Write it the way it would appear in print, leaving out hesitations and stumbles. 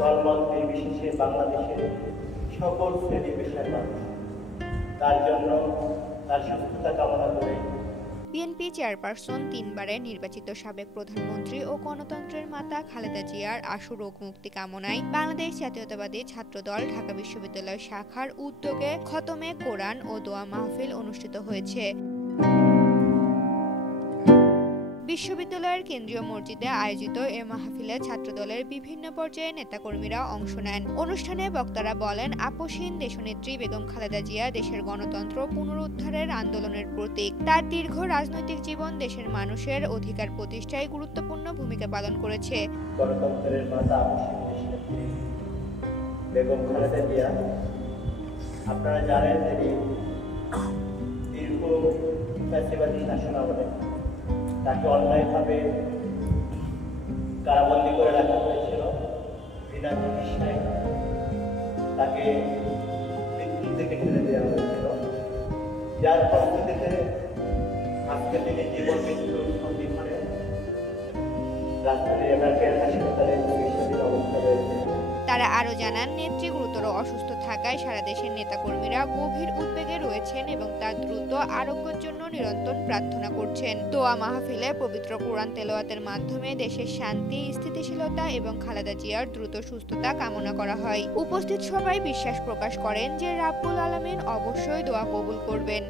দলমত নির্বিশেষে বাংলাদেশের সকল শ্রেণী পেশার মানুষ তার জন্য তার সুস্থতা কামনা করে বিএনপি চেয়ারপারসন 3 বারের নির্বাচিত সাবেক প্রধানমন্ত্রী ও গণতন্ত্রের মাতা খালেদা জিয়ার আশু রোগ মুক্তি কামনায় বাংলাদেশ জাতীয়তাবাদী ছাত্রদল ঢাকা বিশ্ববিদ্যালয় শাখার উদ্যোগে খতমে কোরআন ও দোয়া মাহফিল অনুষ্ঠিত হয়েছে। বিশ্ববিদ্যালয়ের কেন্দ্রীয় মসজিদে আয়োজিত এ মাহফিলে ছাত্রদলের বিভিন্ন পর্যায়ে নেতাকর্মীরা অংশ নেন। অনুষ্ঠানে বক্তারা বলেন, আপসহীন দেশনেত্রী বেগম খালেদা জিয়া দেশের গণতন্ত্র পুনরুদ্ধারের আন্দোলনের প্রতীক। তার দীর্ঘ রাজনৈতিক জীবন দেশের মানুষের অধিকার প্রতিষ্ঠায় গুরুত্বপূর্ণ ভূমিকা পালন করেছে। গণতন্ত্রের মাতা আপসহীন দেশনেত্রী বেগম খালেদা জিয়া, আপনারা জানেন তিনি দীর্ঘ ফ্যাসিবাদী শাসনামলে তাকে অন্যায়ভাবে কারাবন্দী করে রাখা হয়েছিল। বিনা চিকিৎসায় তাকে মৃত্যুর থেকে ঠেলে দেওয়া হয়েছিল, যার পরিস্থিতিতে আজকে তিনি জীবন মৃত্যুর সন্ধিক্ষণে রাজধানীর এমআরকে হাসপাতালে চিকিৎসাধীন অবস্থা রয়েছে। তারা আরও জানান, নেত্রী গুরুতর অসুস্থ থাকায় সারা দেশের নেতাকর্মীরা গভীর উদ্বেগে রয়েছেন এবং তার দ্রুত আরোগ্যের জন্য নিরন্তর প্রার্থনা করছেন। দোয়া মাহফিলে পবিত্র কোরআন তেলাওয়াতের মাধ্যমে দেশের শান্তি, স্থিতিশীলতা এবং খালেদা জিয়ার দ্রুত সুস্থতা কামনা করা হয়। উপস্থিত সবাই বিশ্বাস প্রকাশ করেন যে রাব্বুল আলামিন অবশ্যই দোয়া কবুল করবেন।